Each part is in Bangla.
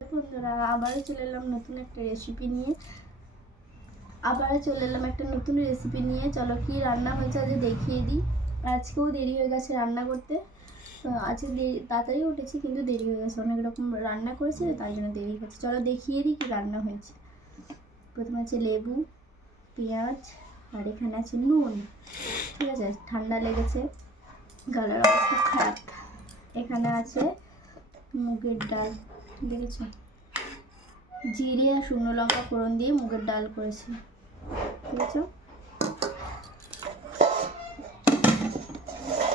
বন্ধুরা আবারও চলে এলাম নতুন একটা রেসিপি নিয়ে। চলো কি রান্না হয়েছে আজ দেখিয়ে দিই। আজকেও দেরি হয়ে গেছে রান্না করতে, তো আজকে তাড়াতাড়ি উঠেছি কিন্তু দেরি হয়ে গেছে, অনেক রকম রান্না করেছে তাই জন্য দেরি হয়েছে। চলো দেখিয়ে দিই কি রান্না হয়েছে। প্রথমে আছে লেবু, পেঁয়াজ, আর এখানে আছে নুন। ঠিক আছে, ঠান্ডা লেগেছে, গলার অবস্থা খারাপ। এখানে আছে মুগের ডাল, দেখেছো, জিরে আর শুকনো লঙ্কা ফোড়ন দিয়ে মুগের ডাল করেছি, বুঝেছো।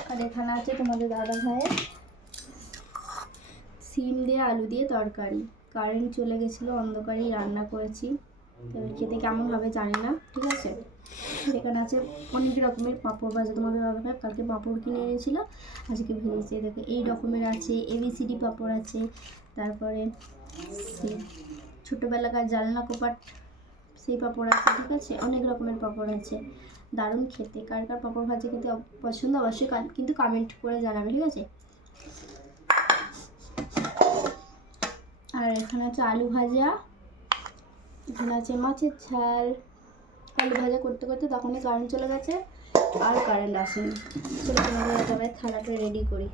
আর এখানে আছে তোমাদের দাদা ভাইয়ের সিম দিয়ে আলু দিয়ে তরকারি। কারেন্ট চলে গেছিলো, অন্ধকারেই রান্না করেছি, তবে খেতে কেমন হবে জানি না। ঠিক আছে, এখানে আছে অনেক রকমের পাঁপড় ভাজা। তোমাদের দাদা ভাই কালকে পাঁপড় কিনে এনেছিল, আজকে ভেজেছে। দেখো এই রকমের আছে, এবিসিডি পাঁপড় আছে, তারপরে ছোটোবেলাকার জালনা কোপাট সেই পাঁপড় আছে। ঠিক আছে, অনেক রকমের পাঁপড় আছে, দারুণ খেতে। কার কার পাঁপড় ভাজা খেতে পছন্দ অবশ্যই কিন্তু কমেন্ট করে জানাবে। ঠিক আছে, আর এখানে আছে আলু ভাজা, এখানে আছে মাছের ঝাল। আলু ভাজা করতে করতে তখনই কারেন্ট চলে গেছে, আর কারেন্ট আসেনি। চলো তোমাদের সবাই থালাটা রেডি করি।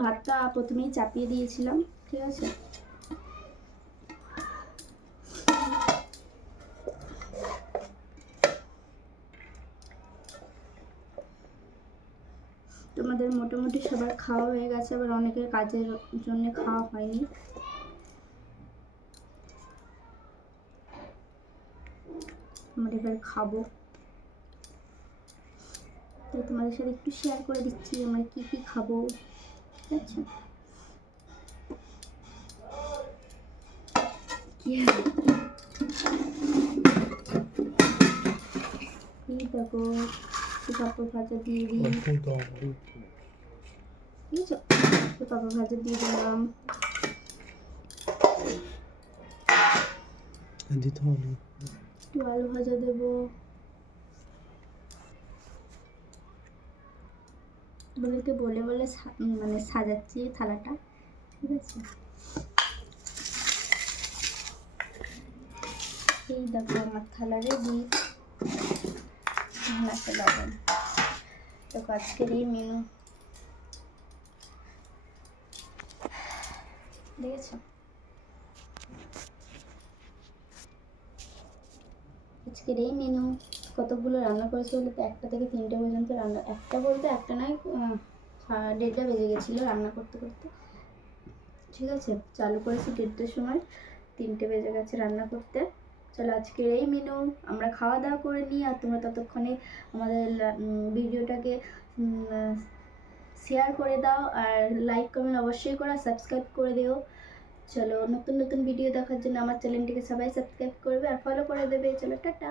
ভাতটা প্রথমেই চাপিয়ে দিয়েছিলাম। ঠিক আছে, তোমাদের মোটামুটি সবার খাওয়া হয়ে গেছে, আবার অনেকের কাজের জন্য খাওয়া হয়নি। আমরা এবার খাবো, তাই তোমাদের সাথে একটু শেয়ার করে দিচ্ছি আমরা কি কি খাবো। ঠিক আছে, এই দেখো পাঁপড় ভাজা দিয়ে দিই, বুঝছো, পাঁপড় ভাজা দিয়ে দিলাম। একটু আলু ভাজা দেবো, বলতে বলে বলে মানে সাজাচ্ছি থালাটা। ঠিক আছে, এই দেখো আমার থালা রেডি। একটা লবণ, দেখো আজকের এই মেনু, দেখেছো। আজকের এই মেনু কতগুলো রান্না করেছি বলে তো, 1টা থেকে 3টে পর্যন্ত রান্না। একটা বলতে একটা নয়, 1:30টা বেজে গেছিলো রান্না করতে করতে। ঠিক আছে, চালু করেছি 1:30টার সময়, 3টে বেজে গেছে রান্না করতে। চলো আজকের এই মেনু, আমরা খাওয়া দাওয়া করে নিই, আর তোমরা ততক্ষণে আমাদের ভিডিওটাকে শেয়ার করে দাও, আর লাইক কমেন্ট অবশ্যই করো, সাবস্ক্রাইব করে দিও। চলো নতুন নতুন ভিডিও দেখার জন্য আমার চ্যানেলটিকে সবাই সাবস্ক্রাইব করবে আর ফলো করে দেবে। চলো টাটা।